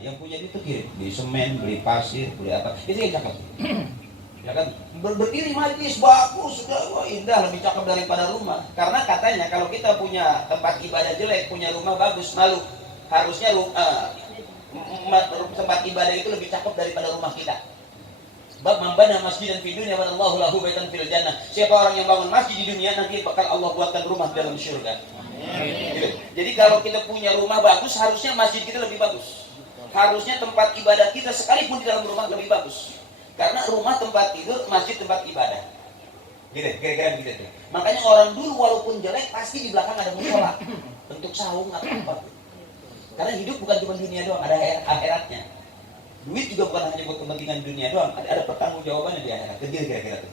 yang punya itu kirim, beli semen, beli pasir, beli apa, itu yang cakep. Ya kan, berdiri majlis bagus, sudah wah, indah, lebih cakep daripada rumah. Karena katanya kalau kita punya tempat ibadah jelek, punya rumah bagus, malu. Harusnya tempat ibadah itu lebih cakep daripada rumah kita. Bab membana masjid dan fi dunya wa Allahu lahu baitan fil jannah. Siapa orang yang bangun masjid di dunia, nanti bakal Allah buatkan rumah dalam surga. Gitu. Jadi kalau kita punya rumah bagus, harusnya masjid kita lebih bagus. Harusnya tempat ibadah kita sekalipun di dalam rumah lebih bagus. Karena rumah tempat tidur, masjid tempat ibadah. Gitu, kira-kira begitu. Makanya orang dulu walaupun jelek pasti di belakang ada musola, bentuk saung atau apa. Karena hidup bukan cuma dunia doang, ada akhiratnya. Duit juga bukan hanya buat kepentingan dunia doang, ada pertanggungjawabannya di akhirat. Kira-kira tuh.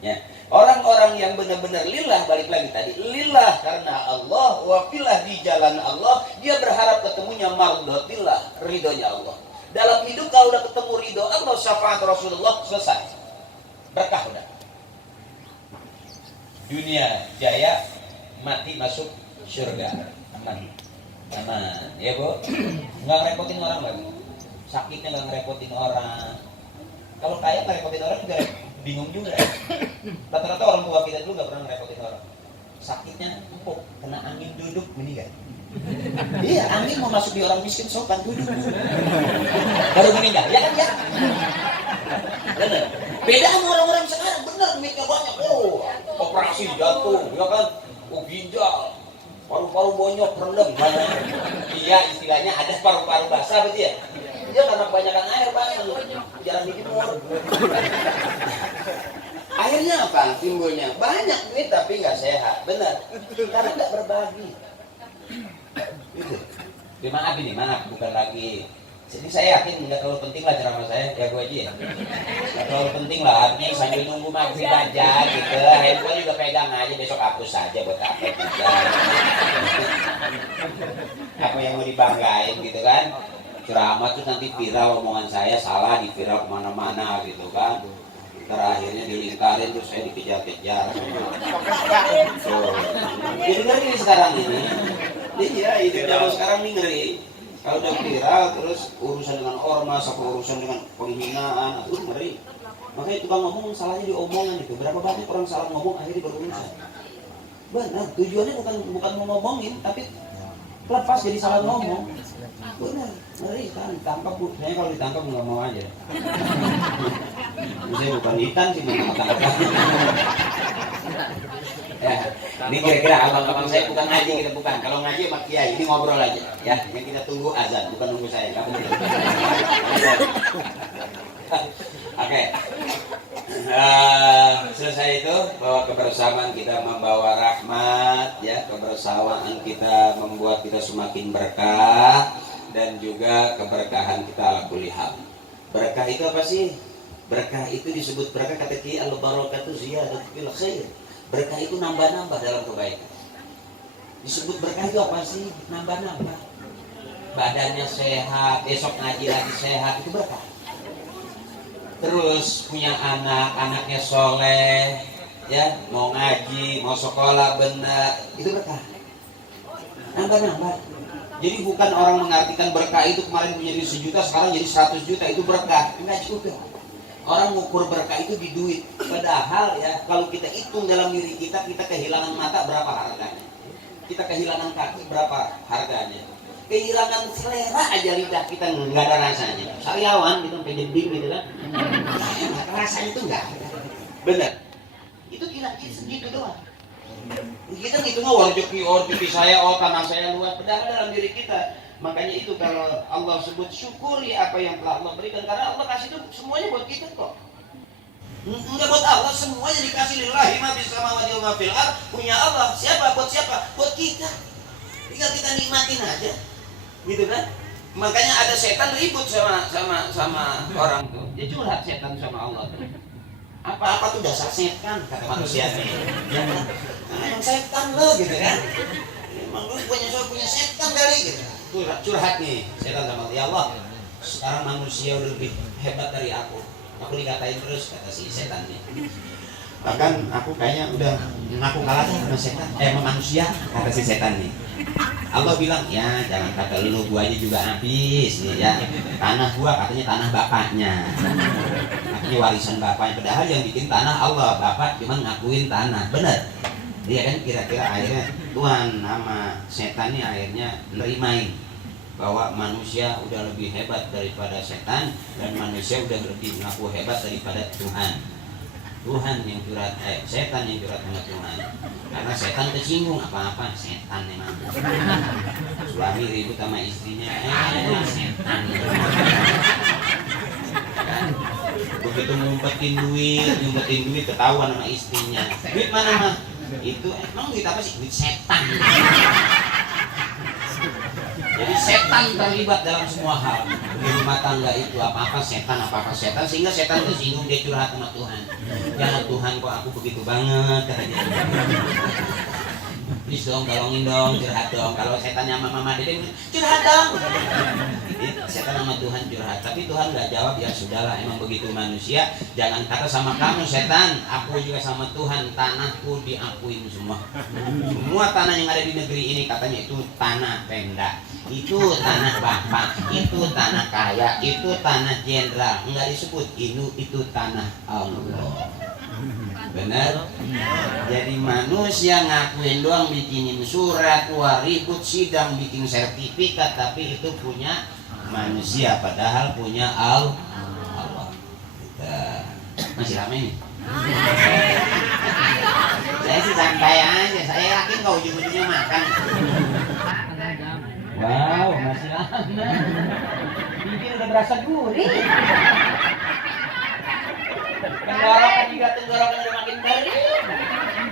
Ya. Orang-orang yang benar-benar lillah, balik lagi tadi, lillah karena Allah, wafilah di jalan Allah, dia berharap ketemunya mardotillah, ridhonya Allah. Dalam hidup kalau udah ketemu ridho Allah, syafaat Rasulullah, selesai. Berkah udah. Dunia jaya, mati masuk surga. Aman. Aman. Ya Bu? Nggak ngerepotin orang lagi. Sakitnya nggak ngerepotin orang. Kalau kaya ngerepotin orang juga bingung juga. Rata-rata orang tua kita dulu nggak pernah ngerepotin orang. Sakitnya empuk, kena angin duduk meninggal. Iya, angin mau masuk di orang miskin sopan duduk. Baru meninggal, ya kan ya? Bener. Beda sama orang-orang sekarang, bener duitnya banyak. Oh, operasi jantung, ya kan? Oh, ginjal, paru-paru bonyok, rendem. Iya, istilahnya ada paru-paru basah berarti ya? Iya, karena kebanyakan air banget, jarang dijemur. Akhirnya apa? Timbulnya banyak duit tapi nggak sehat, benar? Karena nggak berbagi. Gitu. Maaf ini, maaf, bukan lagi. Jadi saya yakin nggak terlalu penting lah ceramah saya, ya gue aja ya. Nggak terlalu penting lah, artinya sambil nunggu maghrib aja gitu. Handphone juga pegang aja, besok hapus saja buat apa juga. Apa yang mau dibanggain gitu kan? Ceramah tuh nanti viral omongan saya, salah di viral kemana-mana gitu kan. Terakhirnya dilingkarin terus saya dikejar-kejar. Tuh. Jadi ngeri sekarang ini. Iya, itu zaman sekarang nih ngeri. Kalau udah viral terus urusan dengan ormas atau urusan dengan penghinaan, itu ngeri. Makanya tukang ngomong salahnya di omongan itu. Berapa banyak orang salah ngomong akhirnya berurusan. Benar, tujuannya bukan mau ngomongin, tapi lepas jadi salah ngomong. Benar, ngeri kan, ditangkap Bu. Saya kalau ditangkap nggak mau aja. Saya bukan hitam sih, mau tangkap. Ya, ini kira-kira abang-abang saya bukan ngaji, kita bukan. Kalau ngaji sama kiai, ini ngobrol aja. Ya, yang kita tunggu azan, bukan nunggu saya. Kamu Oke. Selesai itu bahwa kebersamaan kita membawa rahmat, ya, kebersamaan kita membuat kita semakin berkah dan juga keberkahan kita ala kulli hal. Berkah itu apa sih? Berkah itu disebut berkah kata Ki al-barakatu ziyadatu fil khair. Berkah itu nambah-nambah dalam kebaikan. Disebut berkah itu apa sih? Nambah-nambah. Badannya sehat, besok ngaji lagi sehat, itu berkah. Terus punya anak, anaknya soleh, ya, mau ngaji, mau sekolah benar, itu berkah. Nambah-nambah. Jadi bukan orang mengartikan berkah itu kemarin punya duit 1 juta, sekarang jadi 100 juta, itu berkah. Enggak juga. Orang mengukur berkah itu di duit. Padahal ya, kalau kita hitung dalam diri kita, kita kehilangan mata berapa harganya? Kita kehilangan kaki berapa harganya? Kehilangan selera aja lidah kita nggak ada rasanya. Sariawan gitu, sampai jembing gitu kan. Rasanya itu nggak ada. Bener. Itu kira-kira segitu doang. Kita ngitungnya rezeki saya, tanah saya luas. Padahal dalam diri kita. Makanya itu kalau Allah sebut syukuri apa yang telah Allah berikan, karena Allah kasih itu semuanya buat kita kok. Enggak buat Allah, semuanya dikasih lillahi ma fis samawati wa ma fil ardh. Punya Allah. Siapa? Buat siapa? Buat kita. Tinggal kita nikmatin aja. Gitu kan? Makanya ada setan ribut sama orang tuh. Dia curhat setan sama Allah tuh. Apa-apa tuh dasar setan kata manusia nih. Ya kan? Nah, emang setan lo gitu kan. Emang lu punya setan kali gitu. Curhat nih setan sama ya Allah, sekarang manusia udah lebih hebat dari aku dikatain terus, kata si setan nih. Bahkan aku kayaknya udah ngaku kalah sama setan, sama manusia, kata si setan nih. Allah bilang, ya jangan kata lu, gua aja juga habis nih ya. Tanah gua katanya tanah bapaknya. Katanya warisan bapaknya, padahal yang bikin tanah Allah, bapak cuma ngakuin tanah. Bener? Dia kan kira-kira akhirnya Tuhan nama setan nih akhirnya nerimain bahwa manusia udah lebih hebat daripada setan dan manusia udah lebih ngaku hebat daripada Tuhan. Tuhan yang curhat, setan yang curhat sama Tuhan. Karena setan tersinggung, apa-apa setan memang. Suami ribut sama istrinya, setan. Kan? Begitu ngumpetin duit ketahuan sama istrinya. Duit mana mah? Itu emang duit apa sih? Duit setan. Jadi setan terlibat dalam semua hal di rumah tangga itu, apa-apa setan, sehingga setan tersinggung, dia curhat sama Tuhan. Jangan Tuhan, kok aku begitu banget katanya. Please dong, tolongin dong, curhat dong. Kalau setannya sama mama dede, curhat dong. Setan sama Tuhan curhat, tapi Tuhan nggak jawab. Ya sudahlah, emang begitu manusia. Jangan kata sama kamu setan, aku juga sama Tuhan, tanahku diakuin semua. Semua tanah yang ada di negeri ini katanya itu tanah Pemda, itu tanah bapak, itu tanah kaya, itu tanah jenderal. Enggak disebut itu tanah Allah. Benar? Jadi manusia ngakuin doang, bikinin surat, ribut sidang, bikin sertifikat, tapi itu punya manusia, padahal punya Allah. Masih ramai nih. Saya sih santai aja, saya yakin kau ujung-ujungnya makan. Wow, masih lama. Bibir udah berasa gurih. Tenggorokan juga, tenggorokan udah makin kering.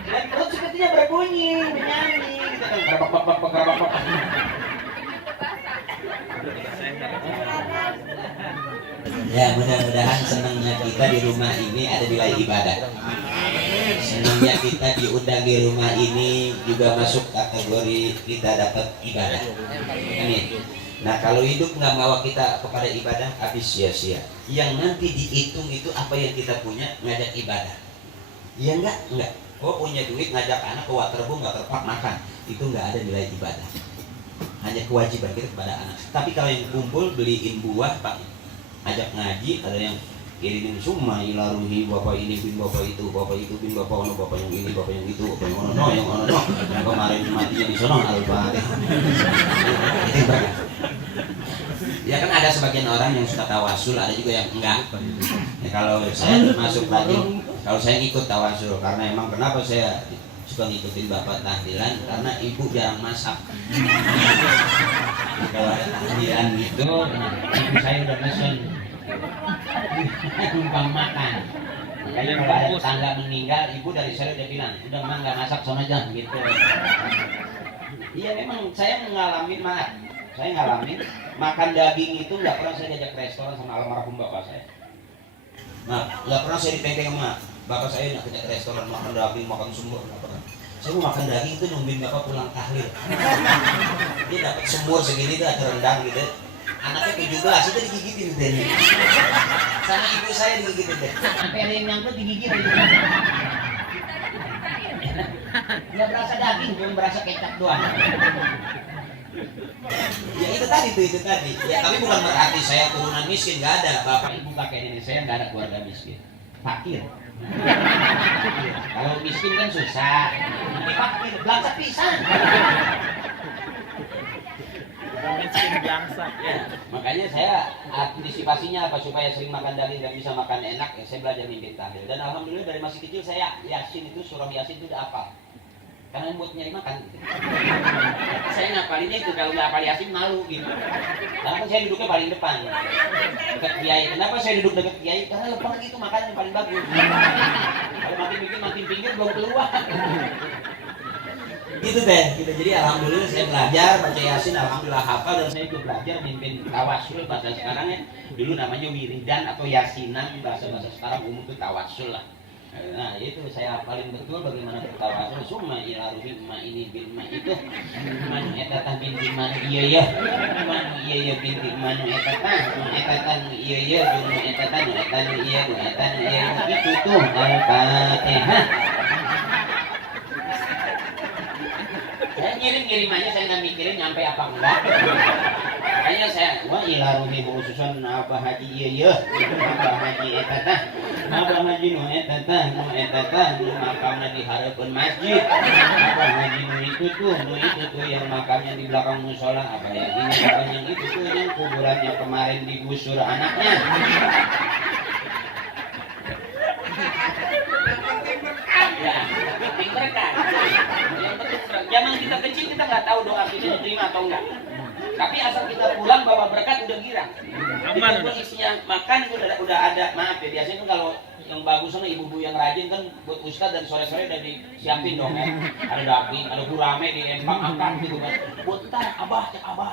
Dan perut sepertinya berbunyi, menyanyi gitu kan. Gerabak. Ya, mudah-mudahan senangnya kita di rumah ini ada nilai ibadah. Senangnya kita diundang di rumah ini juga masuk kategori kita dapat ibadah. Amin. Nah, kalau hidup nggak bawa kita kepada ibadah, habis sia-sia. Yang nanti dihitung itu apa yang kita punya ngajak ibadah. Iya enggak. Oh, punya duit ngajak anak ke waterboom, nggak terpak makan, itu nggak ada nilai ibadah. Hanya kewajiban kita kepada anak. Tapi kalau yang kumpul beliin buah, Pak, ajak ngaji, ada yang kirimin semua ilaruhi, bapak ini bin bapak itu bin bapak ono, bapak yang ini, bapak yang itu, bapak yang ono, yang kemarin matinya di sono al-fatih. Ya kan ada sebagian orang yang suka tawasul, ada juga yang enggak. Ya, kalau saya termasuk lagi, kalau saya ikut tawasul karena emang kenapa saya suka ngikutin bapak tahlilan, karena ibu jarang masak. Kalau ada tahlilan gitu, ibu saya udah mesen numpang makan. Makanya kalau ada tetangga meninggal, ibu dari saya udah bilang, udah mah nggak masak sama aja gitu. Iya memang saya ngalamin, saya ngalamin makan daging itu nggak pernah saya diajak restoran sama almarhum bapak saya. Nah, nggak pernah saya ditenteng sama bapak saya nggak ajak restoran makan daging, makan sumur, nggak pernah. Saya mau makan daging itu nungguin bapak pulang tahlil. Dia dapat sumur segini tuh, ada rendang gitu. Anaknya 17 itu digigitin deh. Sama ibu saya digigitin deh. Sampai ada yang nyangkut digigit gitu. Nggak berasa daging, cuma berasa kecap doang. Ya itu tadi. Ya tapi bukan berarti saya turunan miskin, nggak ada. Bapak ibu kakek nenek saya nggak ada keluarga miskin, fakir. Kalau miskin kan susah, nanti fakir, belanja pisan. Miskin belangsa. Ya, makanya saya antisipasinya apa supaya sering makan daging dan bisa makan enak, ya saya belajar mimpin tahlil. Dan alhamdulillah dari masih kecil saya Yasin itu, surah Yasin itu udah hafal. Karena buat nyari makan. Saya ngapalinnya itu, kalau nggak hafal Yasin malu gitu. Karena kan saya duduknya paling depan, dekat kiai. Kenapa saya duduk dekat kiai? Karena lepas itu makan yang paling bagus. Kalau makin pinggir belum keluar. Gitu deh, gitu. Jadi alhamdulillah saya belajar baca Yasin, alhamdulillah hafal, dan saya juga belajar mimpin tawasul bahasa sekarang ya. Dulu namanya wiridan atau yasinan, bahasa sekarang umum itu tawasul lah. Nah itu saya paling betul bagaimana bertawasul summa ila ruhi ma ini bil ma itu manu etata binti manu iya ya manu iya ya binti manu etata iya ya jumu etata nu etanu iya nu etanu iya itu tuh Al-Fatihah. Saya ngirim aja, saya nggak mikirin nyampe apa enggak. Makanya saya wah ila ruhi khususan apa haji iya apa haji etata apa haji nu etata nu makamnya di harapan masjid apa haji nu itu tuh yang makamnya di belakang musola apa ya ini apa yang itu tuh yang kuburannya kemarin digusur anaknya. Ya, penting berkah. Zaman kita kecil kita nggak tahu doa kita diterima atau enggak. Tapi asal kita pulang bawa berkat udah girang. Aman. Itu isinya makan itu udah ada. Maaf ya, biasanya kan kalau yang bagus sama ibu-ibu yang rajin kan buat ustad dan sore-sore udah disiapin dong ya. Ada daging, ada gurame di empang angkat gitu kan. Buat ntar abah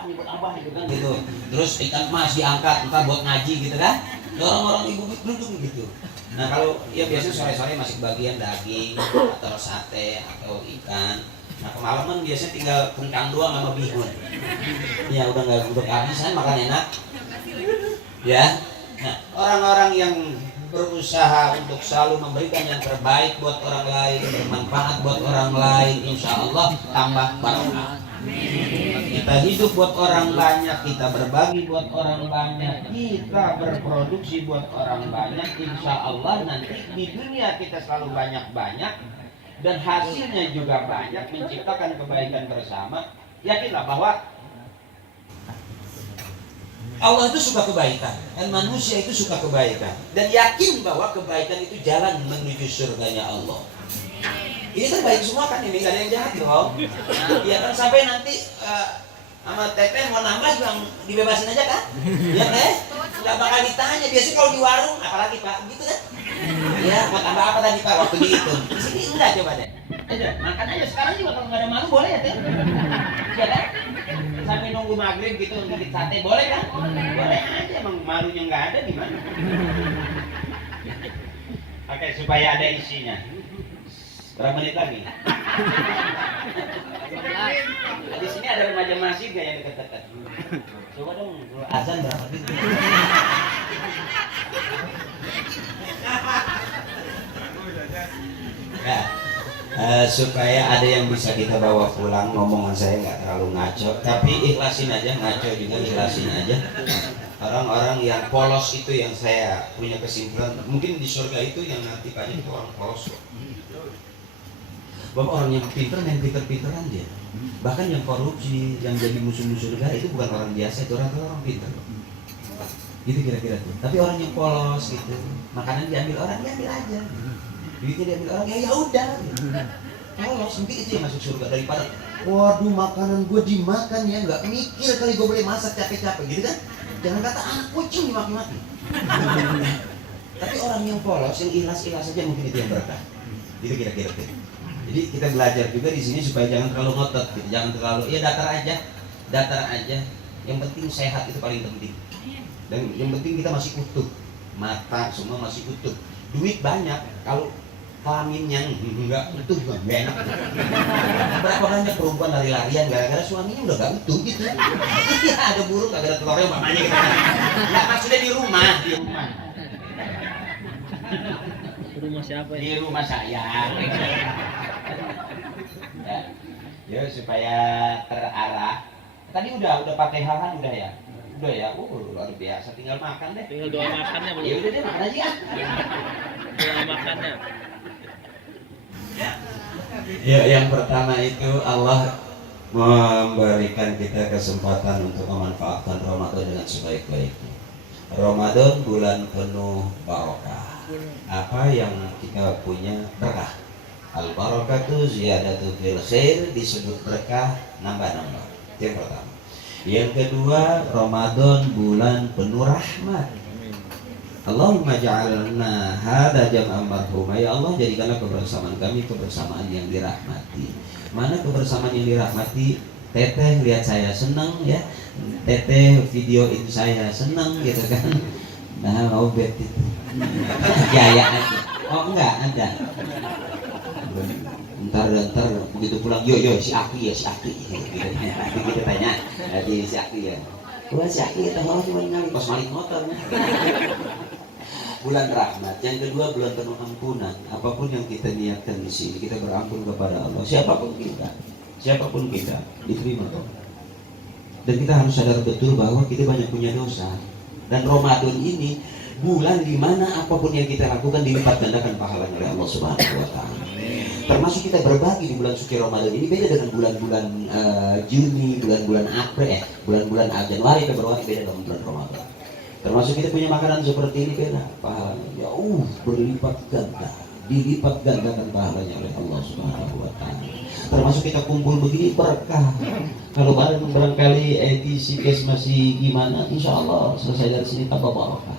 nih buat abah gitu kan gitu. Terus ikan emas diangkat ntar buat ngaji gitu kan. Orang-orang ibu-ibu duduk gitu. Nah kalau ya biasanya sore-sore masih bagian daging atau sate atau ikan. Nah kemalaman biasanya tinggal kentang doang sama bihun. Ya udah nggak untuk habisan makan enak. Ya. Nah orang-orang yang berusaha untuk selalu memberikan yang terbaik buat orang lain, bermanfaat buat orang lain, insya Allah tambah barokah. Kita hidup buat orang banyak, kita berbagi buat orang banyak, kita berproduksi buat orang banyak, insya Allah nanti di dunia kita selalu banyak-banyak dan hasilnya juga banyak, menciptakan kebaikan bersama. Yakinlah bahwa Allah itu suka kebaikan dan manusia itu suka kebaikan, dan yakin bahwa kebaikan itu jalan menuju surganya Allah. Ini kan baik semua kan, ini gak ada yang jahat dong. Nah, ya kan sampai nanti sama Teteh mau nambah juga dibebasin aja kan? Ya Teh, nggak bakal ditanya. Biasanya kalau di warung, apalagi Pak, gitu kan? Ya mau tambah apa tadi Pak waktu dihitung? Di sini enggak, coba deh. Makan aja sekarang juga kalau nggak ada malu boleh ya Teh? Ya kan? Sampai nunggu maghrib gitu gigit sate boleh kan? Boleh aja, emang malunya nggak ada gimana? Oke, supaya ada isinya. Berapa menit lagi? Di sini ada remaja masih gak yang dekat-dekat? Coba dong, azan berapa menit? Ya, supaya ada yang bisa kita bawa pulang, ngomongan saya nggak terlalu ngaco, tapi ikhlasin aja, ngaco juga ikhlasin aja. Orang-orang yang polos itu yang saya punya kesimpulan, mungkin di surga itu yang nanti banyak itu orang polos. Bahwa orang yang pintar main pintar-pintaran dia. Bahkan yang korupsi, yang jadi musuh-musuh negara itu bukan orang biasa, itu orang pintar. Gitu kira-kira tuh. Tapi orang yang polos gitu, makanan diambil orang, diambil aja. Duitnya diambil orang, ya udah. Polos, mungkin itu yang masuk surga daripada waduh makanan gue dimakan ya, nggak mikir kali gue boleh masak capek-capek gitu kan. Jangan kata anak kucing dimaki-maki. Tapi orang yang polos, yang ikhlas-ikhlas saja mungkin itu yang berkah. Gitu kira-kira tuh. Jadi kita belajar juga di sini supaya jangan terlalu ngotot, gitu. Jangan terlalu ya datar aja. Yang penting sehat itu paling penting. Dan yang penting kita masih utuh, mata semua masih utuh. Duit banyak, kalau kelaminnya enggak utuh juga nggak enak. Berapa banyak perempuan lari-larian gara-gara suaminya udah gak utuh gitu. Iya ada burung gak ada telurnya mamanya gitu. Nah, maksudnya di rumah. Rumah siapa ya? Di rumah saya. Ya supaya terarah. Tadi udah pakai hal udah ya. Udah ya, luar biasa. Tinggal makan deh. Tinggal doa makannya belum? Ya udah deh makan aja. Doa makannya. Ya yang pertama itu Allah memberikan kita kesempatan untuk memanfaatkan Ramadan dengan sebaik-baiknya. Ramadan bulan penuh barokah. Apa yang kita punya berkah. Al-barakatu ziyadatu fil khair, disebut berkah nambah-nambah. Yang pertama. Yang kedua, Ramadan bulan penuh rahmat. Allahumma ja'alna hadza jam'an marhuma. Ya Allah, jadikanlah kebersamaan kami kebersamaan yang dirahmati. Mana kebersamaan yang dirahmati? Teteh lihat saya senang ya. Teteh videoin saya senang gitu kan. Nah, obet itu. Jaya aja. Oh enggak, ada. Ntar begitu pulang, yo si Aki ya si Aki gitu, nanti kita tanya jadi si Aki ya, wah si Aki kita mau cuma nyari kos malik motornya. Bulan rahmat, yang kedua bulan penuh ampunan. Apapun yang kita niatkan di sini, kita berampun kepada Allah. Siapapun kita diterima kok. Dan kita harus sadar betul bahwa kita banyak punya dosa. Dan Ramadan ini bulan di mana apapun yang kita lakukan dilipat gandakan pahalanya oleh Allah Subhanahu wa taala. Termasuk kita berbagi di bulan suci Ramadan ini beda dengan bulan-bulan Juni, bulan-bulan April, bulan-bulan Januari, Februari, beda dengan bulan Ramadan. Termasuk kita punya makanan seperti ini beda pahalanya. Ya berlipat ganda, dilipat gandakan pahalanya oleh Allah Subhanahu wa taala. Termasuk kita kumpul begini berkah. Kalau barangkali edisi kes masih gimana, insya Allah selesai dari sini tambah barokah.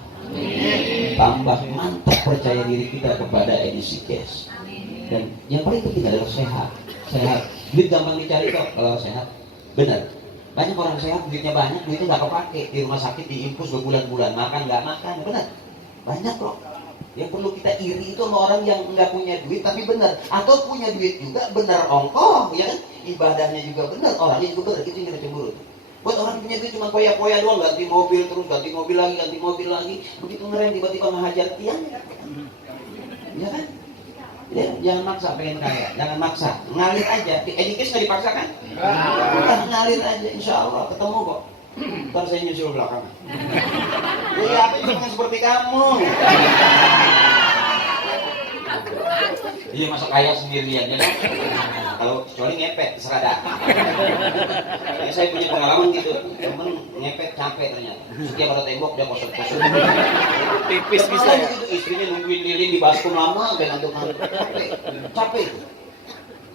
Tambah mantap percaya diri kita kepada edisi kes. Dan yang paling penting adalah sehat. Duit gampang dicari kok kalau sehat. Benar. Banyak orang sehat duitnya banyak, duitnya nggak kepake di rumah sakit diimpus berbulan-bulan, makan nggak makan. Benar. Banyak kok. Yang perlu kita iri itu sama orang yang nggak punya duit tapi benar, atau punya duit juga benar ongkoh, ya kan? Ibadahnya juga benar, orangnya juga benar. Itu yang kita cemburu. Buat orang punya duit cuma poya-poya doang, ganti mobil terus, ganti mobil lagi, begitu ngerem tiba-tiba ngehajar tiang, ya kan? Ya, jangan maksa pengen kaya, jangan maksa, ngalir aja. Edikis nggak dipaksakan? Ngalir aja, insya Allah ketemu kok. Ntar saya nyusul belakangan. Ya apa juga seperti kamu. Iya masa kaya sendirian ya kan? Kalau kecuali ngepet serada. Ya, saya punya pengalaman gitu, temen ngepet capek ternyata. Setiap ada tembok dia kosong-kosong. Tipis bisa ya. Gitu, istrinya nungguin lilin di baskom lama, dan ngantuk-ngantuk. Capek itu.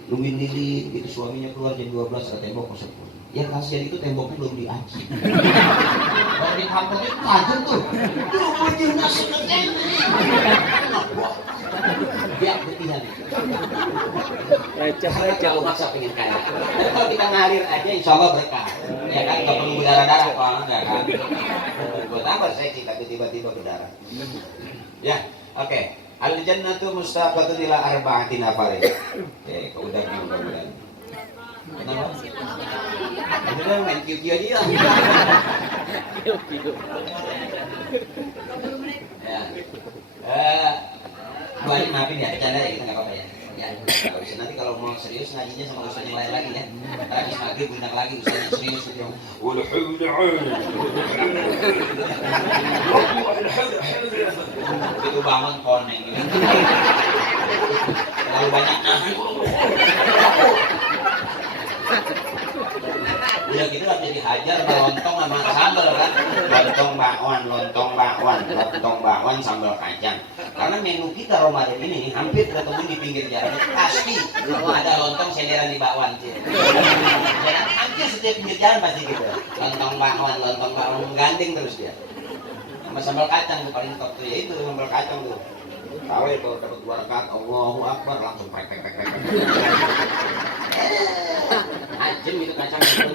Nungguin lilin, gitu suaminya keluar jam 12 ada tembok kosong. Yang kasihan itu temboknya belum diaci. Kalau di kampungnya tajam tuh. Tuh punya nasi kecil. Biar ketihan. Receh. Kalau maksa pengen kaya. Tapi kalau kita ngalir aja insya Allah berkah. Ya kan, nggak perlu berdarah-darah kalau enggak kan. Buat apa seksi tapi tiba-tiba berdarah. Ya, oke. Al-jannatu mustaqatun ila arba'ati nafarin. Oke, udah mudah-mudahan. Kenapa? Udah main kiu-kiu aja. Ya. Maafin ya, bercanda ya, kita nggak apa-apa ya. Ya, kalau bisa nanti kalau mau serius ngajinya sama ustaz yang lain lagi ya. Habis maghrib undang lagi ustaz yang serius itu. Itu bangun koneng gitu. Terlalu banyak nasi. Udah gitu lah jadi hajar lontong sama sambal kan, lontong bakwan sambal kacang. Karena menu kita Ramadan ini hampir ketemu di pinggir jalan pasti ada lontong senderan di bakwan. Ya, hampir setiap pinggir jalan pasti gitu. Lontong bakwan menggandeng terus dia. Sama sambal kacang tuh paling top tuh, ya itu sambal kacang tuh. Tahu itu dapat 2 rakaat Allahu Akbar langsung pek. Ajem itu kacang itu.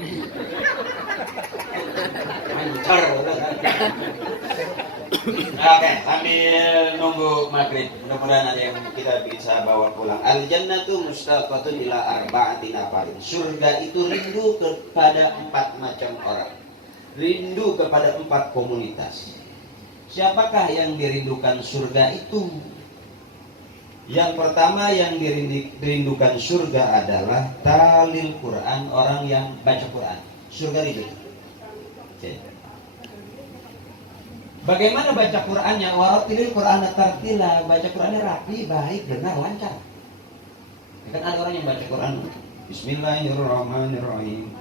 Hancur. Oke, sambil nunggu maghrib, mudah-mudahan ada yang kita bisa bawa pulang. Al-jannatu mustaqatun ila arba'ati nafarin. Surga itu rindu kepada 4 macam orang. Rindu kepada 4 komunitas. Siapakah yang dirindukan surga itu? Yang pertama yang dirindukan surga adalah talil Quran, orang yang baca Quran. Surga itu. Okay. Bagaimana baca Qurannya? Waratilil Quran tartila. Baca Qurannya rapi, baik, benar, lancar. Kan ada orang yang baca Quran Bismillahirrahmanirrahim.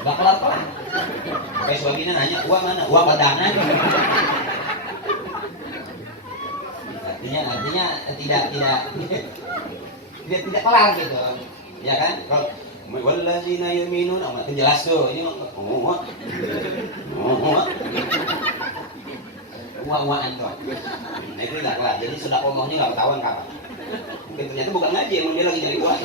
Gak kelar-kelar. Kayak suaminya nanya, uang mana? Uang badangan. Artinya tidak kelar gitu, ya kan? Kalau wallazina yu'minun, itu jelas tuh. Ini uang-uangan tuh. Nah itu tidak kelar. Jadi sudah ngomongnya nggak ketahuan kapan. Mungkin ternyata bukan ngaji, emang dia lagi nyari uang.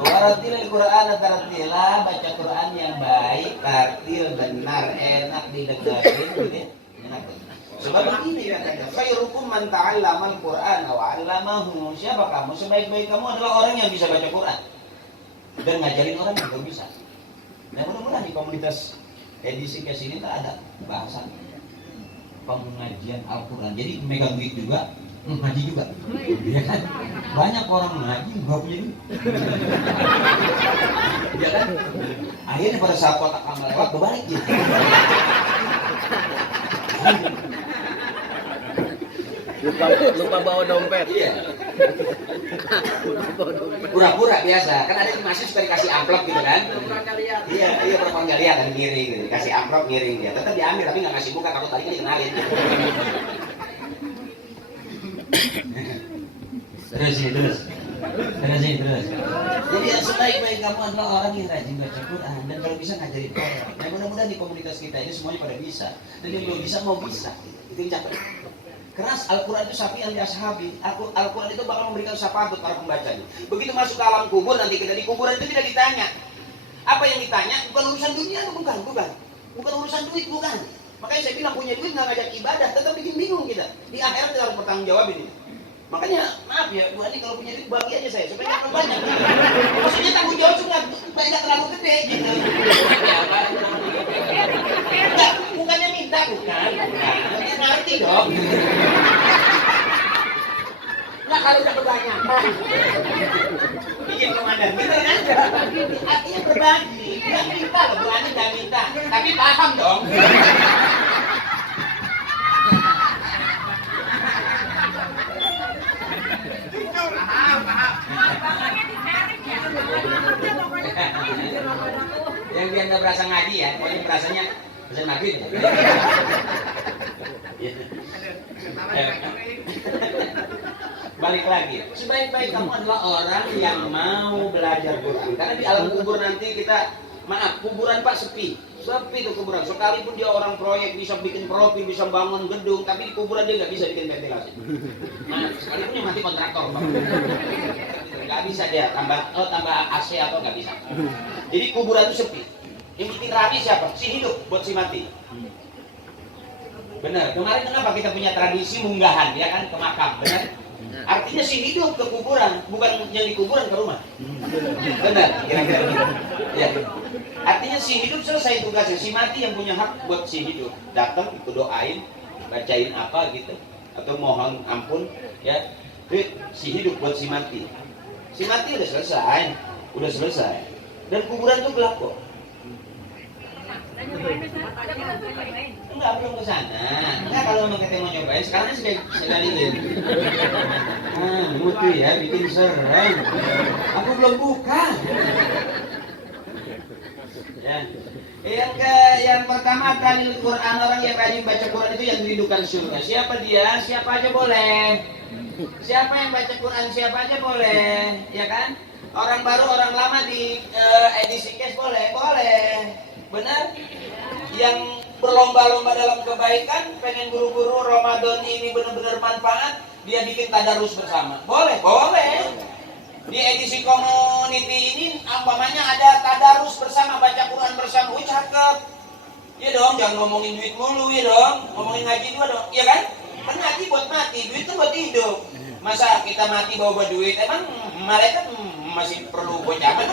Waratil Al-Quran tartila, baca Quran yang baik, tartil, benar, enak didengarin, gitu ya. Enak. Sebab begini katanya, khairukum man ta'allama al-Qur'an wa 'allamahu. Siapa kamu? Sebaik-baik kamu adalah orang yang bisa baca Quran dan ngajarin orang yang belum bisa. Dan mudah-mudahan di komunitas edisi ke sini tak ada bahasan pengajian Al-Quran. Jadi megang duit juga, ngaji juga. Ya kan? Banyak orang ngaji nggak punya duit. Ya kan? Akhirnya pada saat kotak amal lewat berbalik gitu. Lupa bawa dompet. Iya. Pura-pura biasa. Kan ada yang masih suka dikasih amplop gitu kan? Iya, pura-pura nggak lihat kan miring gitu. Kasih amplop miring dia. Tetap diambil tapi nggak ngasih buka, takut tadi kan dikenalin. Terus. Jadi yang sebaik-baik kamu adalah orang yang rajin baca Quran dan kalau bisa ngajarin orang. Nah, mudah-mudahan di komunitas kita ini semuanya pada bisa dan yang belum bisa mau bisa. Itu yang capek. Keras Al-Quran itu sapi yang ashabi. Al-Quran itu bakal memberikan syafaat buat para pembacanya. Begitu masuk ke alam kubur, nanti kita di kuburan itu tidak ditanya. Apa yang ditanya? Bukan urusan dunia, bukan urusan duit, bukan. Makanya saya bilang punya duit nggak ngajak ibadah, tetap bikin bingung kita. Di akhirat kita harus bertanggung jawab ini. Makanya maaf ya, Bu Ani kalau punya duit bagi aja saya supaya jangan banyak. Maksudnya tanggung jawab cuma tidak terlalu gede gitu. Enggak, bukannya minta, bukan. Nanti ngerti dong. Nah kalau udah kebanyakan, bikin komandan, bener kan? Artinya berbagi, nggak minta loh, Bu Ani nggak minta, tapi paham dong. Yang biar nggak berasa ngaji ya, pokoknya berasanya berasa maghrib. Balik lagi, sebaik-baik kamu adalah orang yang mau belajar Quran. Karena di alam kubur nanti kita, maaf, kuburan Pak sepi tuh kuburan. Sekalipun dia orang proyek bisa bikin profil, bisa bangun gedung, tapi di kuburan dia nggak bisa bikin ventilasi. Maaf, sekalipun yang mati kontraktor Pak. Nggak bisa dia tambah AC atau nggak bisa. Jadi kuburan itu sepi. Yang bikin rame siapa? Si hidup buat si mati. Benar. Kemarin kenapa kita punya tradisi munggahan ya kan ke makam, benar? Artinya si hidup ke kuburan, bukan yang di kuburan ke rumah. Benar, kira-kira gitu. Ya. Artinya si hidup selesai tugasnya, si mati yang punya hak buat si hidup. Datang ikut doain, bacain apa gitu, atau mohon ampun ya. Si hidup buat si mati. Si mati udah selesai. Dan kuburan tuh gelap kok. Enggak, belum ke sana. Enggak, kalau memang kita mau nyobain, sekarang sekalian. Mutu ya, bikin serem. Aku belum buka. Ya. Yang pertama kali Quran, orang yang rajin baca Quran itu yang dirindukan surga. Siapa dia? Siapa aja boleh. Siapa yang baca Quran, siapa aja boleh, ya kan? Orang baru, orang lama di edisi case boleh. Benar? Yang berlomba-lomba dalam kebaikan, pengen buru-buru Ramadan ini benar-benar manfaat, dia bikin tadarus bersama. Boleh. Di edisi community ini, umpamanya ada tadarus bersama, baca Quran bersama. Wih, cakep. Iya dong, jangan ngomongin duit mulu, ya dong. Ngomongin ngaji juga dong, iya kan? Kan ngaji buat mati, duit itu buat hidup. Masa kita mati bawa duit, emang malaikat masih perlu bocapan?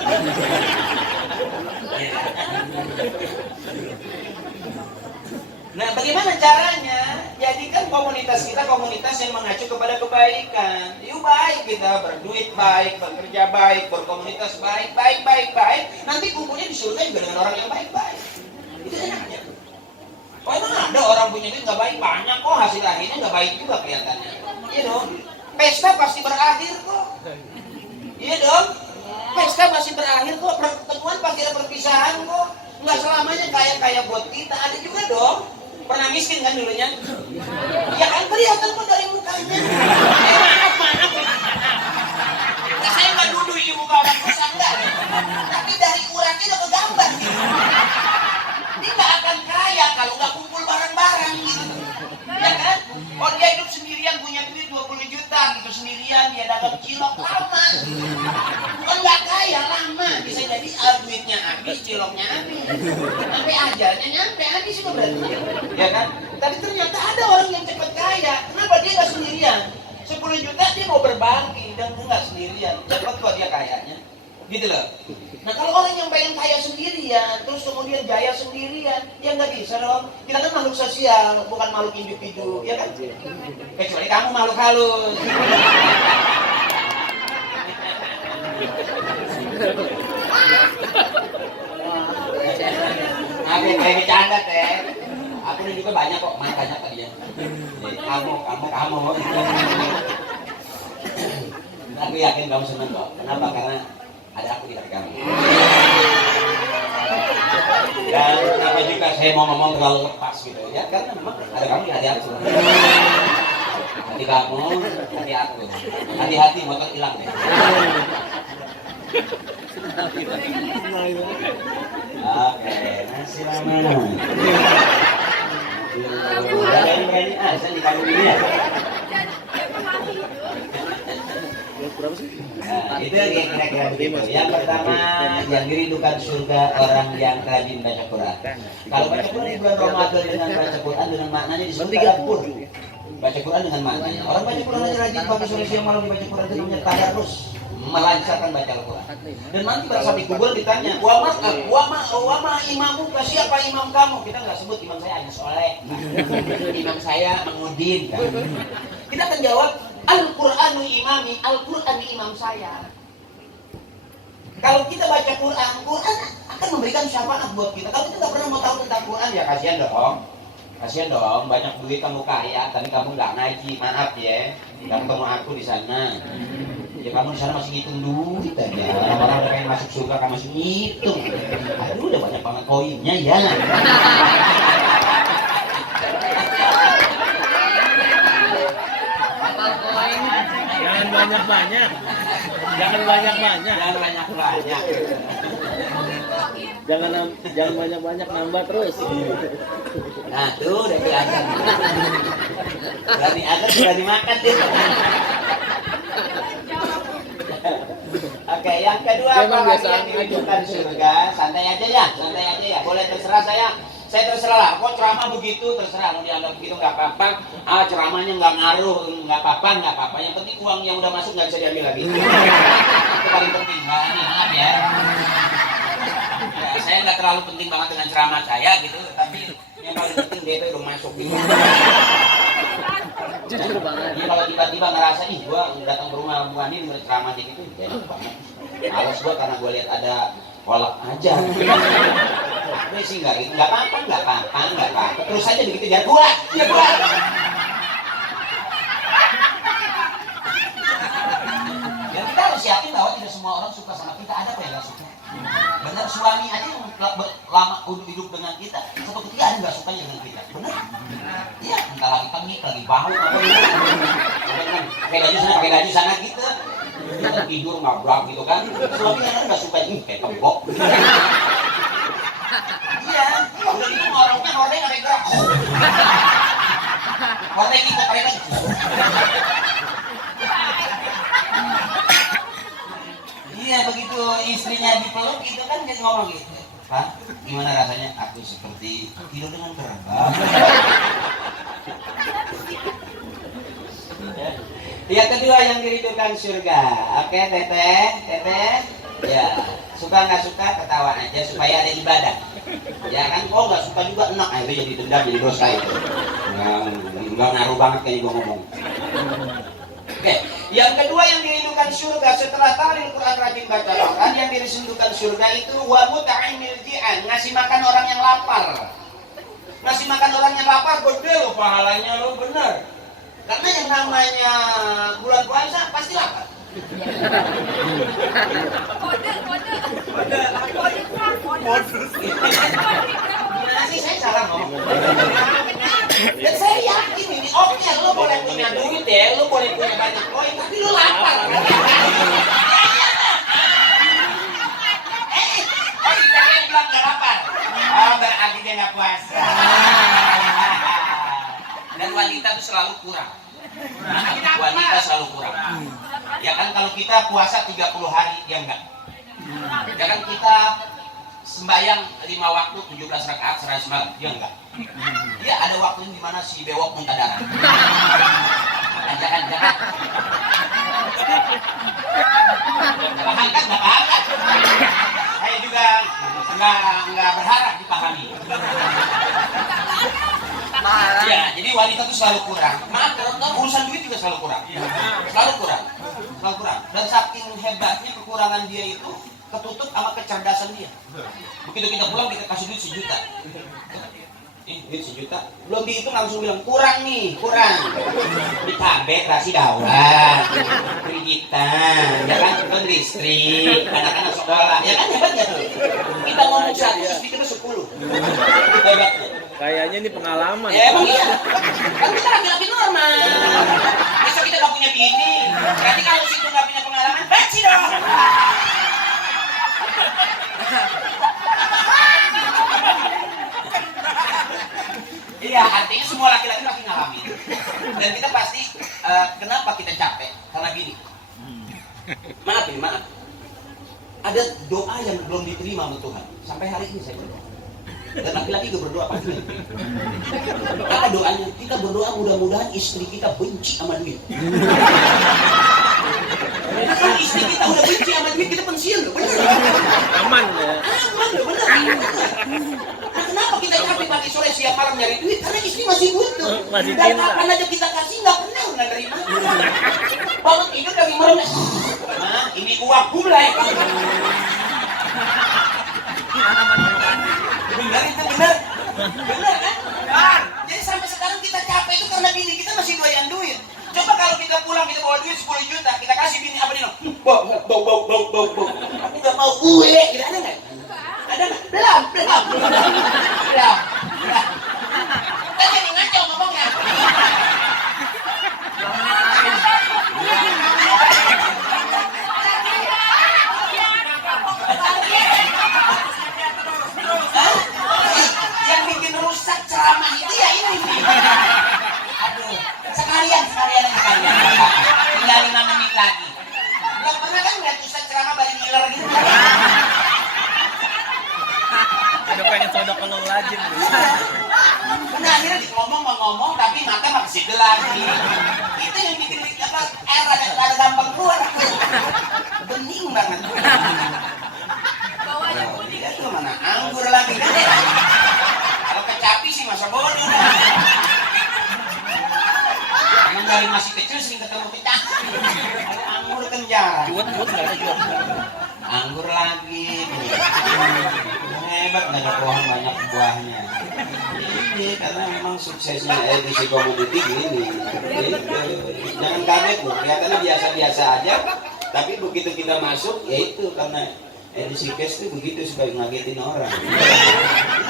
Nah, bagaimana caranya? Jadikan komunitas kita komunitas yang mengacu kepada kebaikan. Yuk baik kita, berduit baik, bekerja baik, berkomunitas baik. Nanti kumpulnya di surga juga dengan orang yang baik-baik. Itu enaknya. Oh, emang ada orang punya duit nggak baik? Banyak kok, hasil akhirnya nggak baik juga kelihatannya. Iya dong. Pesta pasti berakhir kok. Iya dong. Pesta pasti berakhir kok. Pertemuan pasti ada perpisahan kok. Nggak selamanya kaya buat kita. Ada juga dong. Pernah miskin kan dulunya? Ya kan kelihatan kok dari mukanya. Maaf. Nah, saya nggak duduk di muka orang susah enggak. Tapi dari uratnya udah kegambar gitu. Dia nggak akan kaya kalau nggak kumpul bareng-bareng gitu. Ya kan? Oh, dia hidup sendirian punya duit 20 juta gitu, sendirian dia dagang cilok lama. Sampai ajalnya nyampe habis itu berarti. Ya kan? Tapi ternyata ada orang yang cepat kaya. Kenapa dia nggak sendirian? 10 juta dia mau berbagi dan nggak sendirian. Cepat kok dia kayanya. Gitu loh. Nah kalau orang yang pengen kaya sendirian, terus kemudian jaya sendirian, ya nggak bisa dong. Kita kan makhluk sosial, bukan makhluk individu, ya kan? Kecuali kamu makhluk halus. Aku kayak bercanda teh. Aku ini juga banyak kok, banyak tadinya. Jadi kamu. Aku yakin kamu senang kok. Kenapa? Karena ada aku di hati kamu. Dan kenapa juga saya mau ngomong terlalu lepas gitu ya? Karena memang ada kamu di hati aku. Hati kamu, hati aku. Hati-hati motor hilang deh. Oke, masih lama. Ada yang berani saya di kamu ini ya. Berapa sih? Nah, itu kira-kira begitu. Yang pertama, yang dirindukan surga orang yang rajin baca Quran. Kalau baca Quran di bulan Ramadan dengan baca Quran dengan maknanya di surga ada pur. Baca Quran dengan maknanya. Orang baca Quran aja rajin pagi sore siang malam dibaca Quran itu namanya tadarus, melancarkan baca Al-Quran. Dan nanti pada saat di kubur ditanya, wama imamu, siapa imam kamu? Kita nggak sebut imam saya Agus Soleh, imam saya Mangudin. Kan? Kita akan jawab, Al-Qur'anu imami, Al-Qur'an imam saya. Kalau kita baca Quran, Quran akan memberikan syafaat buat kita. Kalau kita nggak pernah mau tahu tentang Quran, ya kasihan dong. Kasihan dong, banyak duit kamu kaya, tapi kamu nggak ngaji, maaf ya. Kamu ketemu aku di sana. Ya kamu di sana masih ngitung duit aja. Orang-orang udah pengen masuk surga, kamu masih ngitung. Aduh, udah banyak banget koinnya ya. Jangan banyak-banyak. Jangan banyak-banyak. Jangan banyak-banyak, nambah terus. Nah tuh udah kelihatan. Berani makan deh. Oke, yang kedua apa yang dirindukan surga? Santai aja ya. Boleh terserah saya terserah lah. Kok ceramah begitu terserah. Mau dianggap begitu nggak apa-apa. Ceramahnya nggak ngaruh, nggak apa-apa. Yang penting uang yang udah masuk nggak bisa diambil lagi. Itu paling penting. Maaf ya. Saya nggak terlalu penting banget dengan ceramah saya gitu, tapi yang paling penting dia itu udah masuk gitu. Jujur banget. Jadi kalau tiba-tiba ngerasa, gua datang ke rumah Bu Ani menurut ceramah dia gitu, enak banget. Alas gua karena gua lihat ada kolak aja. Ini sih nggak gitu, nggak apa-apa. Terus aja begitu jangan keluar. Ya kita harus yakin bahwa tidak semua orang suka sama kita, ada kok yang nggak suka. Benar, suami aja yang lama hidup dengan kita, satu ketika ada nggak sukanya dengan kita, benar? Iya, entah lagi tengik, lagi bau, pakai baju sana gitu, kita tidur ngabrak gitu kan, suami kan nggak suka ini kayak kebok. Iya, udah gitu ngorongnya hordeng ada gerak, hordeng itu keren lagi. Iya begitu istrinya dipeluk gitu kan dia ngomong gitu, Pak, gimana rasanya? Aku seperti tidur dengan kerbau. Yang kedua yang dirindukan surga. Oke, teteh, ya suka nggak suka ketawa aja supaya ada ibadah. Ya kan, kok nggak suka juga enak, itu jadi dendam, jadi dosa itu. Nggak ngaruh banget kayak gue ngomong. Oke, yang kedua yang dirindukan surga setelah ta'lil Quran, rajin baca Quran, yang dirindukan surga itu wa mut'imil ji'an, ngasih makan orang yang lapar. Ngasih makan orang yang lapar gede loh pahalanya lo, bener. Karena yang namanya bulan puasa pasti lapar. Gimana sih saya salah ngomong? Dan saya yakin ini, oke lo boleh punya duit ya, lo boleh punya banyak koin, tapi lo lapar. Kita yang bilang gak lapar. Berarti dia gak puasa. Dan wanita itu selalu kurang. Wanita selalu kurang. Ya kan kalau kita puasa 30 hari, ya enggak. Ya kan kita sembahyang 5 waktu 17 rakaat 100 malam, dia enggak. Dia ada waktu di mana si bewok muntah darah. Jangan. Paham kan? Nggak paham kan? Saya juga nggak berharap dipahami. Ya, jadi wanita itu selalu kurang. Maaf, kalau urusan duit juga selalu kurang. Selalu kurang. Dan saking hebatnya kekurangan dia itu ketutup sama kecerdasan dia. Begitu kita pulang kita kasih duit 1 juta. Duit 1 juta. Belum dihitung langsung bilang kurang nih, kurang. Ditambah kasih dawat, kreditan, ya kan, bukan listrik, anak-anak sekolah, ya kan hebat ya tuh. Kita ngomong 1, istri kita 10. Hebat. Kayaknya ini pengalaman. Emang iya. Kan kita laki-laki normal. Besok kita nggak punya bini. Berarti kalau situ nggak punya pengalaman, baci dong. Iya, artinya semua laki-laki pasti ngalamin. Dan kita pasti, kenapa kita capek? Karena gini. Maaf. Ada doa yang belum diterima sama Tuhan. Sampai hari ini saya berdoa. Dan laki-laki juga berdoa pasti. Apa doanya? Kita berdoa mudah-mudahan istri kita benci sama duit. Kalau istri kita udah benci sama duit, kita pensiun loh, bener. Aman ya. Aman loh, bener. Nah, kenapa kita capek pagi sore siang malam nyari duit? Karena istri masih butuh. Masih Dan cinta. kapan aja kita kasih nggak pernah nerima. Bangun tidur dari malam. Nah, ini uang gulai. Bener itu bener kan? Jadi sampai sekarang kita capek itu karena bini kita masih doyan duit. Coba kalau kita pulang kita bawa duit 10 juta, kita kasih bini apa nih? Bau. Aku nggak mau gue. Gitu, ada nggak? Belum. Kita jadi ngaco ngomongnya. Yang bikin rusak ceramah itu ya ini. Aduh, sekalian. Tinggal 5 menit lagi. Belum pernah kan ngeliat ustaz ceramah bari ngiler gitu. Udah pengen sodok kalau lajim. Nah akhirnya ngomong tapi mata mah kesitu lagi. Itu yang bikin air ada gampang keluar. Bening banget. Dia tuh mana anggur lagi kan ya. Kalau kecapi sih masa bodoh. Emang dari masih kecil sering ketemu pecah. Kalau anggur kan jarang. Juat nggak ada juat. Anggur lagi. Hebat, nggak ada pohon banyak buahnya. Ini karena memang suksesnya edisi komoditi gini. Jangan kaget loh, kelihatannya biasa-biasa aja. Tapi begitu kita masuk, ya itu karena edisi cash itu begitu supaya ngagetin orang.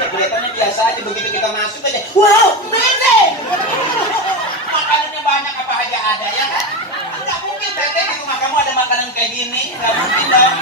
Kelihatannya biasa aja, begitu kita masuk aja, wow, amazing! Makanannya banyak apa aja ada ya kan? Nggak mungkin Tete di rumah kamu ada makanan kayak gini, nggak mungkin dong.